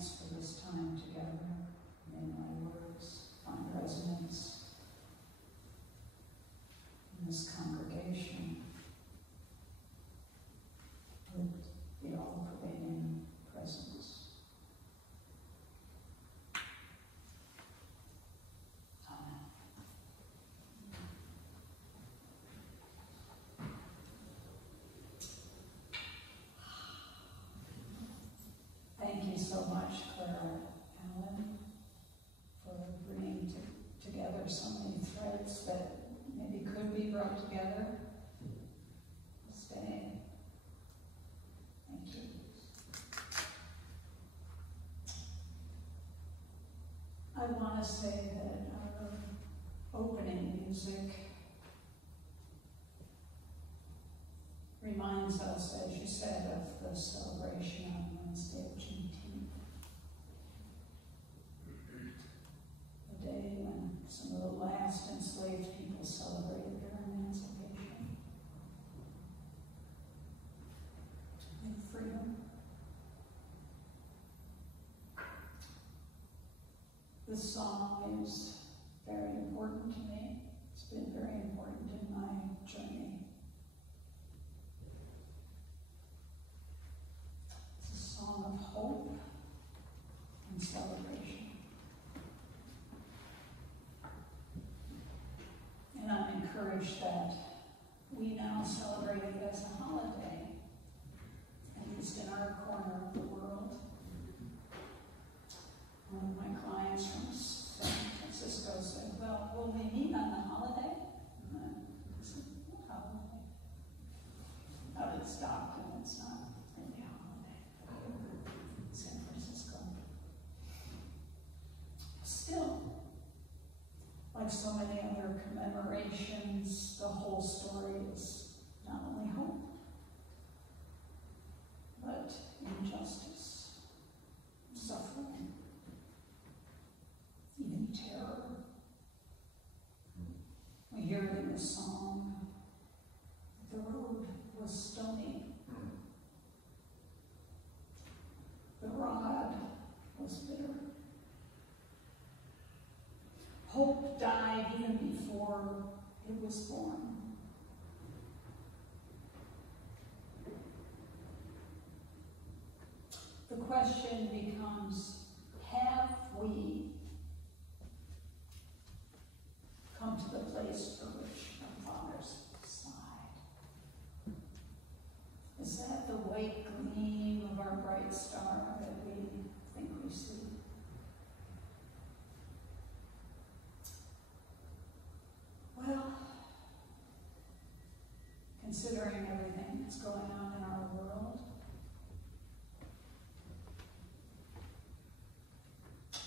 thanks for this time together. May my words find resonance in this congregation with the all-pervading presence. Amen. Thank you so much, Clara Allen, for bringing together so many threads that maybe could be brought together this day. Thank you. I want to say that our opening music reminds us, as you said, of the celebration on Wednesday of Juneteenth, the day when some of the last enslaved people celebrated their emancipation and freedom. This song is very important to me. It's been very important in my journey. It's a song of hope and celebration. And I'm encouraged that we now celebrate it as a holiday, at least in our corner of the world. One of my clients from San Francisco said, well, will we meet on the holiday? And I said, what holiday? Out of its documents, not really a holiday. San Francisco. Still, like so many other commemorations, the whole story is not only hope, but injustice, suffering, even terror. We hear it in the song, the road was stony. The rod was bitter. Hope died even before it was born. The question becomes, have we come to the place for which our fathers sighed? Is that the white gleam of our bright star that we think we see? Well, considering everything that's going on in our world,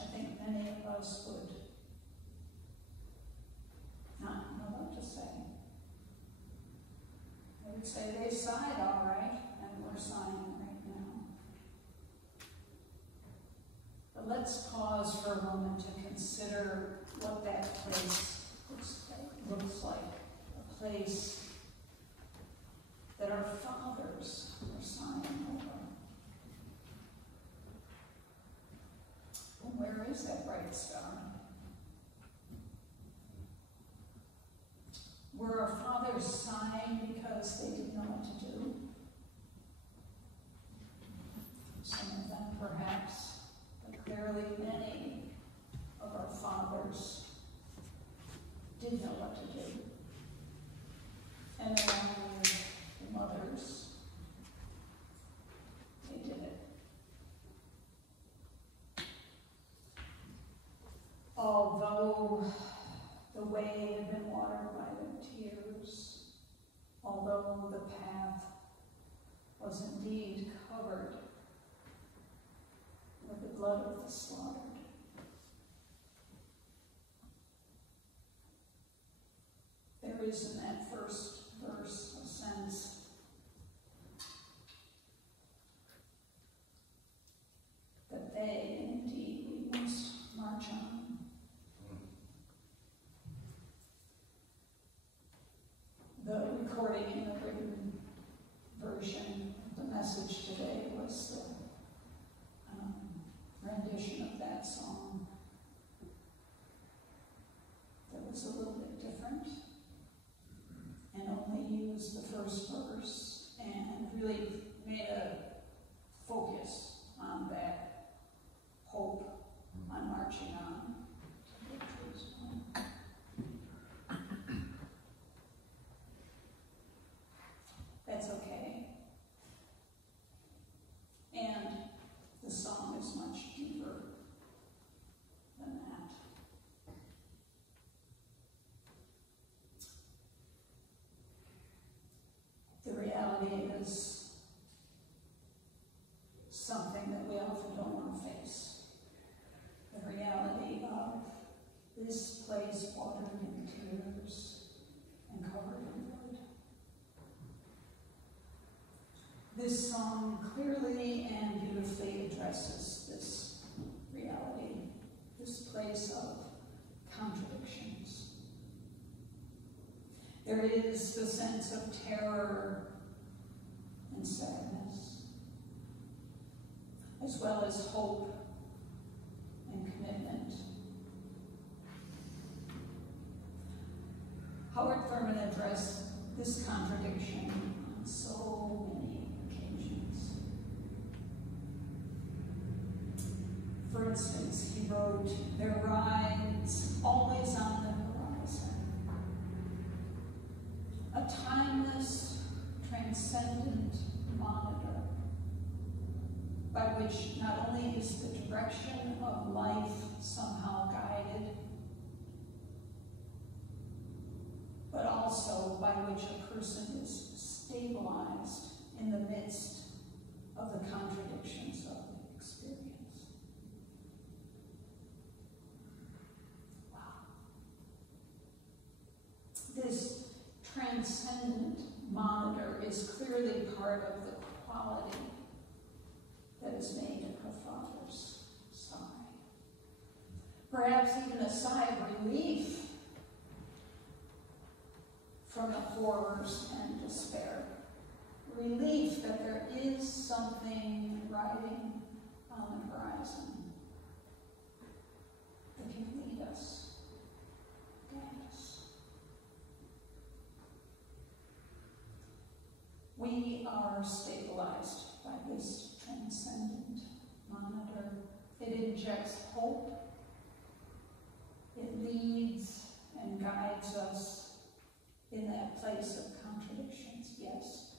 I think many of us would not know what to say. They would say they sighed all right, and we're sighing right now. But let's pause for a moment to consider what that place looks like. A place that our fathers were sighing over. Well, where is that bright star? Were our fathers sighing because they didn't know what to do? Some of them perhaps, but clearly many of our fathers did know what to do. And along with the mothers, they did it. Although the way had been watered by their tears, although the path was indeed covered with the blood of the slaughtered. There is in that first verse a sense that they, and indeed, we must march on. The recording in the written version of the message today was the is something that we often don't want to face. The reality of this place watered in tears and covered in blood. This song clearly and beautifully addresses this reality, this place of contradictions. There is the sense of terror and sadness, as well as hope and commitment. Howard Thurman addressed this contradiction on so many occasions. For instance, he wrote, "There rides always on the horizon a timeless, transcendent monitor by which not only is the direction of life somehow guided, but also by which a person is stabilized in the midst of the contradictions of experience." Wow. This transcendent monitor is clearly part of the quality that is made in her father's sigh. Perhaps even a sigh of relief from the horrors and despair. Relief that there is something riding on the horizon that can lead us, guide us. We are stabilized by this transcendent monitor. It injects hope. It leads and guides us in that place of contradictions, yes.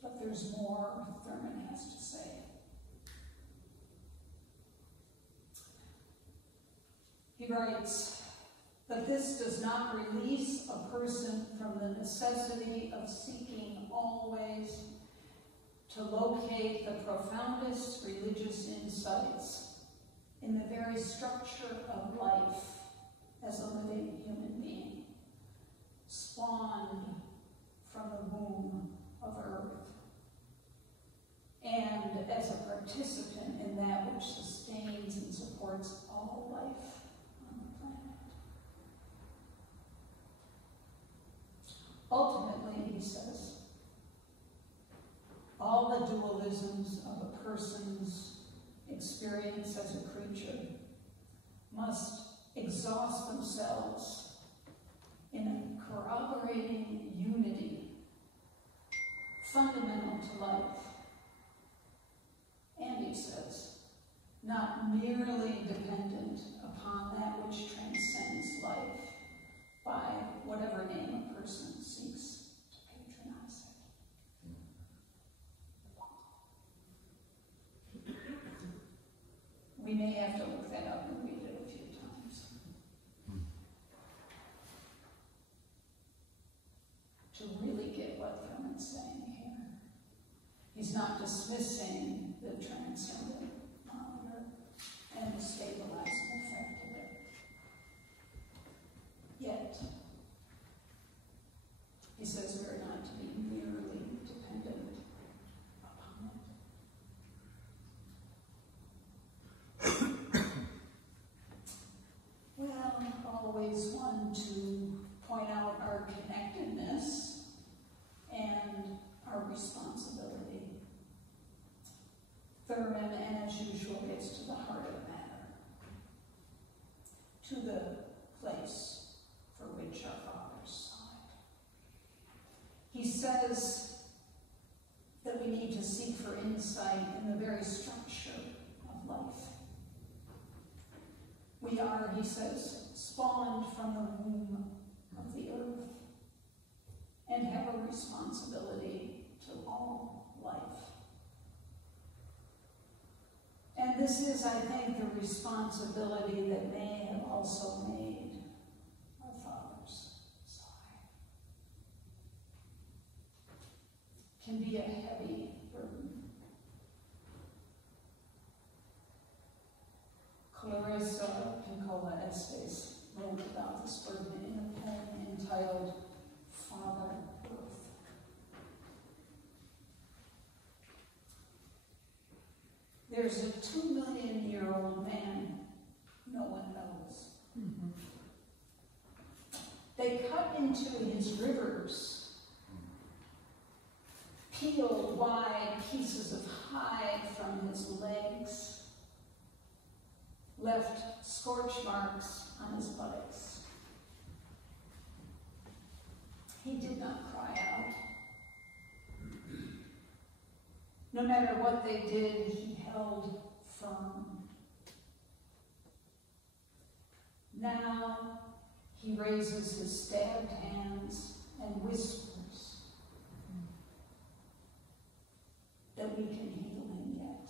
But there's more Thurman has to say. He writes, "But this does not release a person from the necessity of seeking always to locate the profoundest religious insights in the very structure of life as a living human being, spawned from the womb of earth, and as a participant in that which sustains and supports all life on the planet." Ultimately, he says, all the dualisms of a person's experience as a creature must exhaust themselves in a corroborating unity fundamental to life. And he says, not merely dependent upon that which transcends life by whatever name a person seeks to patronize it. We may have to look that up and read it a few times to really get what Thurman's saying here. He's not dismissing the transcendent monitor and the stabilizing effect of it. Yet, he says we're not to be merely dependent upon it. Well, always one to point out our connectedness and our responsibility. Thurman, as usual, gets to the heart of the matter, to the place for which our fathers sighed. He says that we need to seek for insight in the very structure of life. We are, he says, spawned from the womb of the earth and have a responsibility to all life. And this is, I think, the responsibility that may have also made our fathers sigh. be a heavy burden. Clarissa Pinkola Estes wrote about this burden in a poem entitled Father Earth. There's a 2-million-year-old man no one knows. Mm-hmm. They cut into his rivers, peeled wide pieces of hide from his legs, left scorch marks on his buttocks. He did not cry out. No matter what they did, he held firm. Now he raises his stabbed hands and whispers that we can heal him yet.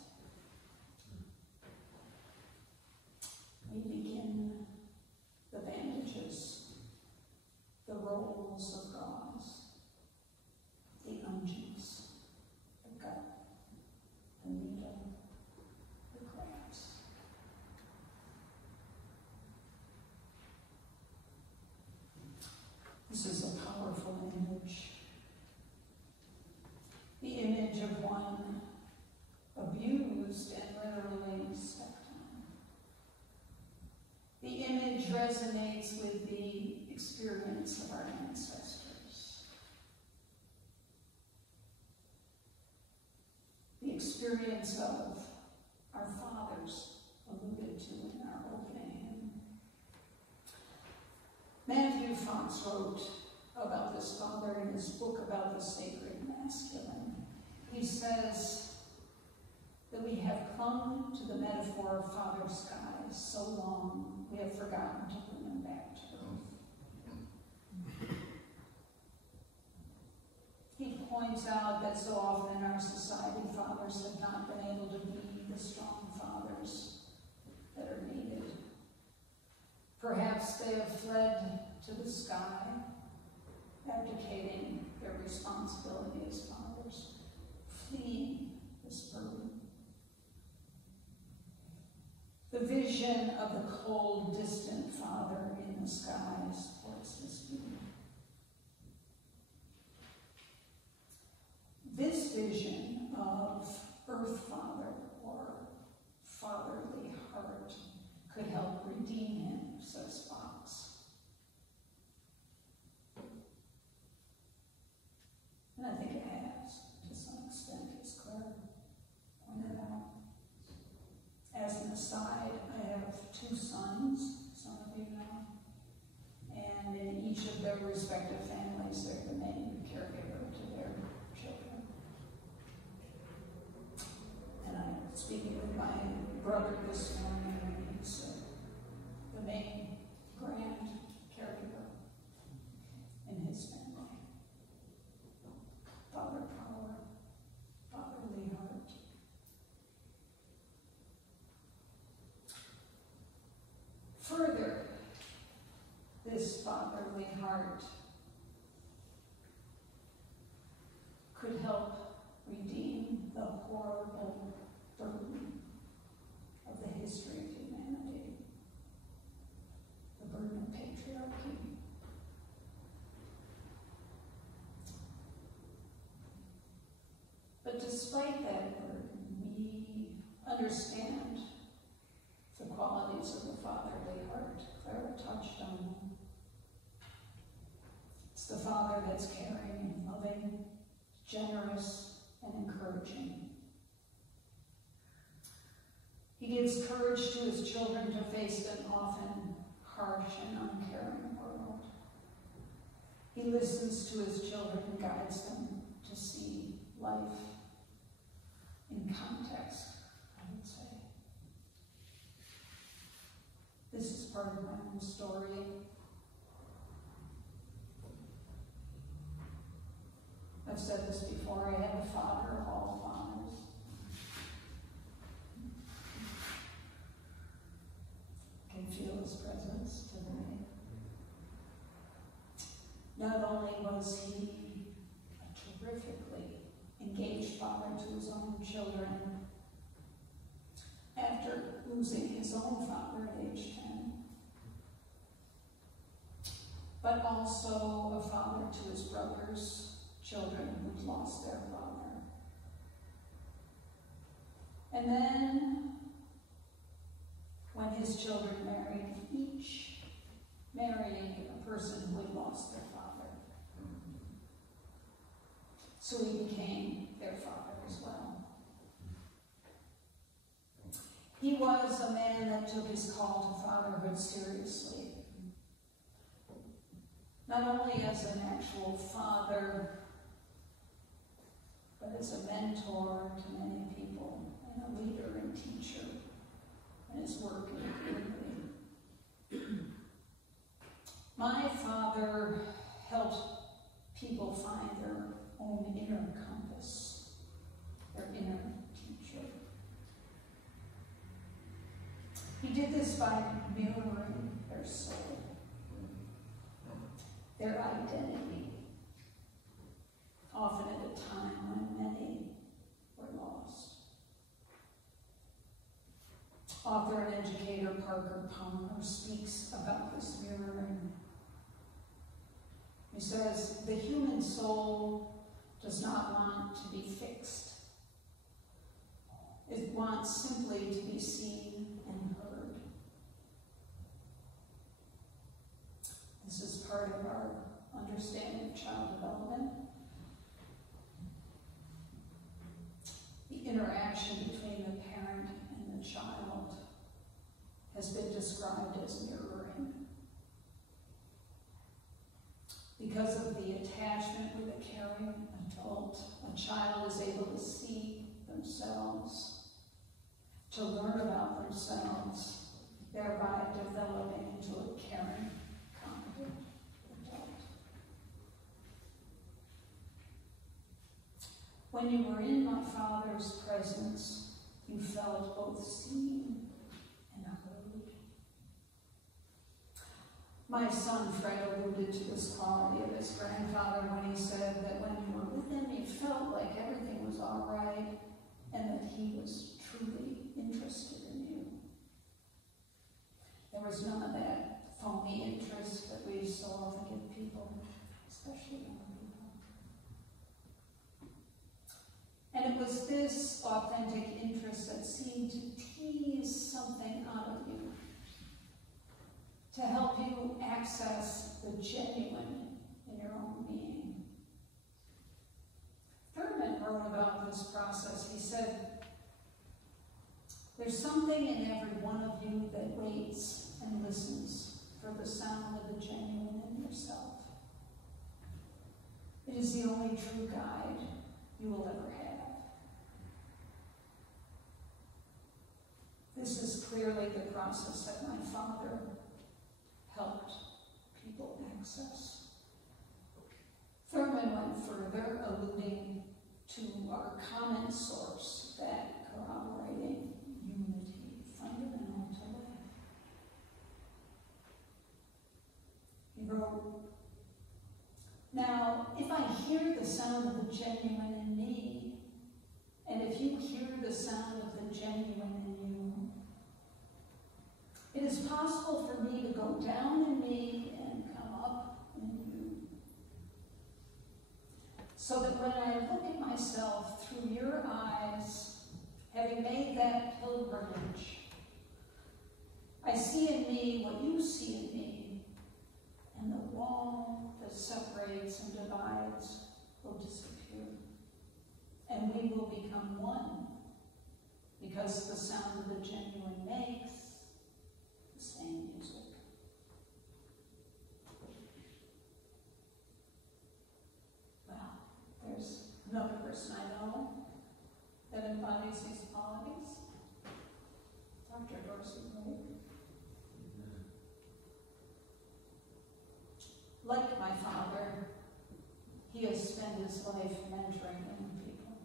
We begin the bandages, the rolls of gauze, the unguents, the gut, the needle, the grafts. This is a powerful image. The image of one abused and literally stepped on. The image resonates with the experience of our ancestors. The experience of our fathers, alluded to in our opening hymn. Matthew Fox wrote about this father in his book about the sacred masculine. He says that we have clung to the metaphor of Father Sky so long we have forgotten to bring him back to earth. He points out that so often in our society, fathers have not been able to be the strong fathers that are needed. Perhaps they have fled to the sky, abdicating their responsibility as fathers, fleeing this burden. The vision of the cold, distant father in the sky supports this view. This vision of Earth Father or fatherly heart could help redeem him, says Fox. And I think it has, to some extent, as Claire pointed out. As an aside, I have 2 sons, some of you know, and in each of their respective families, they're the main caregiver to their children. And I'm speaking with my brother this morning, and he's the main grand caregiver in his family. Father power, fatherly heart. Further, this fatherly heart could help redeem the horrible burden of the history of humanity, the burden of patriarchy. But despite that burden, we understand the qualities of the fatherly heart. Clara touched on them. It's the father that's caring and loving, generous and encouraging. He gives courage to his children to face an often harsh and uncaring world. He listens to his children and guides them to see life in context, I would say. This is part of my own story. I've said this before, I have a father of all fathers. I can feel his presence today. Not only was he a terrifically engaged middle-aged father to his own children after losing his own father at age 10, but also a father to his brother's children who'd lost their father. And then, when his children married, each marrying a person who had lost their father. So he became their father as well. He was a man that took his call to fatherhood seriously. Not only as an actual father, but as a mentor to many people, and a leader and teacher in his work in the community. My father helped people find their own inner compass, their inner teacher. He did this by mirroring their soul, their identity, often at a time when many were lost. Author and educator Parker Palmer speaks about this mirroring. He says, the human soul does not want to be fixed. It wants simply to be seen and heard. This is part of our understanding of child development. The interaction between the parent and the child has been described as mirroring. Because of the attachment with a caring adult, a child is able to see themselves, to learn about themselves, thereby developing into a caring, competent adult. When you were in my father's presence, you felt both seen and heard. My son Fred alluded to this quality of his grandfather when he said that when you were with him, you felt like everything was all right and that he was truly interested in you. There was none of that phony interest that we so often give people, especially young people. And it was this authentic interest that seemed to tease something out of you, to help you access the genuine in your own being. Thurman wrote about this process. He said, there's something in every one of you that waits and listens for the sound of the genuine in yourself. It is the only true guide you will ever have. This is clearly the process that my father helped people access. Thurman went further, alluding to our common source, that corroborating unity fundamental to life. He wrote, now, if I hear the sound of the genuine in me, and if you hear the sound of the genuine in you, it is possible for me to go down in me and come up in you. So that when I look at myself through your eyes, having made that pilgrimage, I see in me what you see in me, and the wall that separates and divides will disappear. And we will become one, because the sound of the genuine makes the same music. Well, there's another person I know that embodies these qualities, Dr. Dorsey Blake. Like my father, he has spent his life mentoring young people,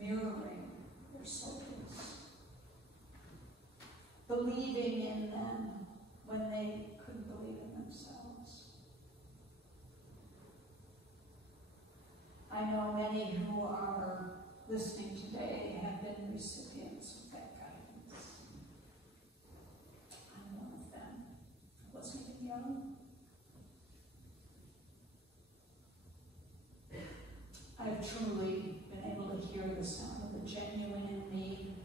mirroring their souls, believing in them when they couldn't believe in themselves. I I know many who are listening today have been recipients of that guidance. I'm one of them. I wasn't even young. I've truly been able to hear the sound of the genuine in me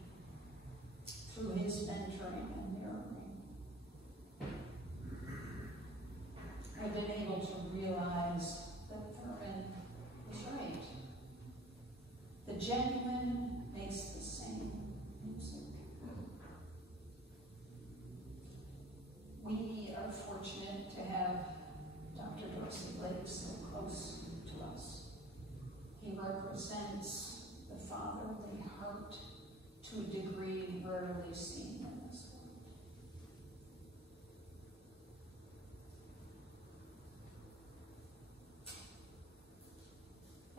through his mentoring and mirroring. I've been able to realize that Thurman was right. The genuine makes the same music. We are fortunate to have Dr. Dorsey Blake so close to us. He represents the fatherly heart to a degree rarely seen in this world.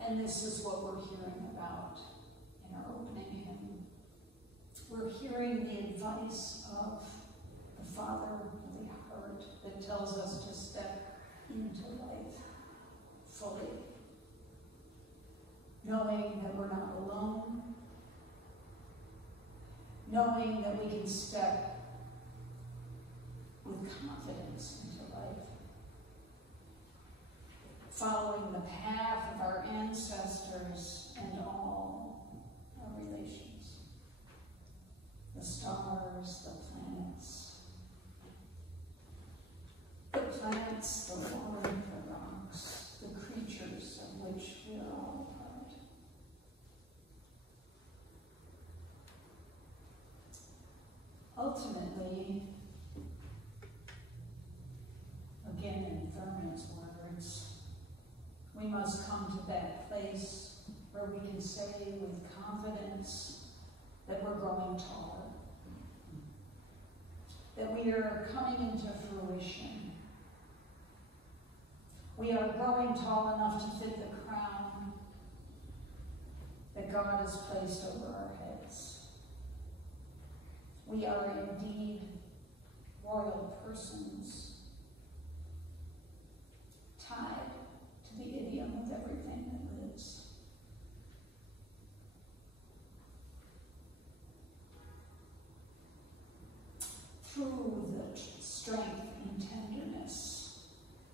And this is what we're hearing about in our opening hymn. We're hearing the advice of the fatherly heart that tells us to step into life fully, knowing that we're not alone, knowing that we can step with confidence into life, following the path of our ancestors and all our relations, the stars, the plants, the water, the rocks, the creatures of which we are all a part. Ultimately, again in Thurman's words, we must come to that place where we can say with confidence that we're growing taller, that we are coming into fruition. We are growing tall enough to fit the crown that God has placed over our heads. We are indeed royal persons, tied to the idiom of everything that lives. Through the strength and tenderness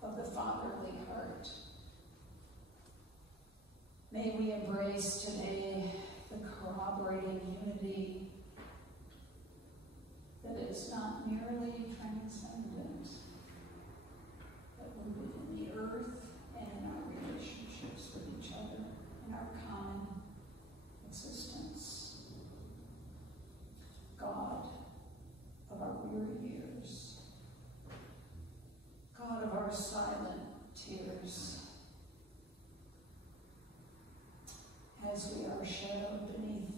of the fatherly heart, may we embrace today the corroborating unity that is not merely transcendent, but rooted in the earth and in our relationships with each other, in our common existence. God of our weary years, God of our silent tears, as we are shadowed beneath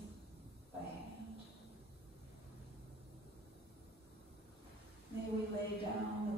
thy hand. May we lay down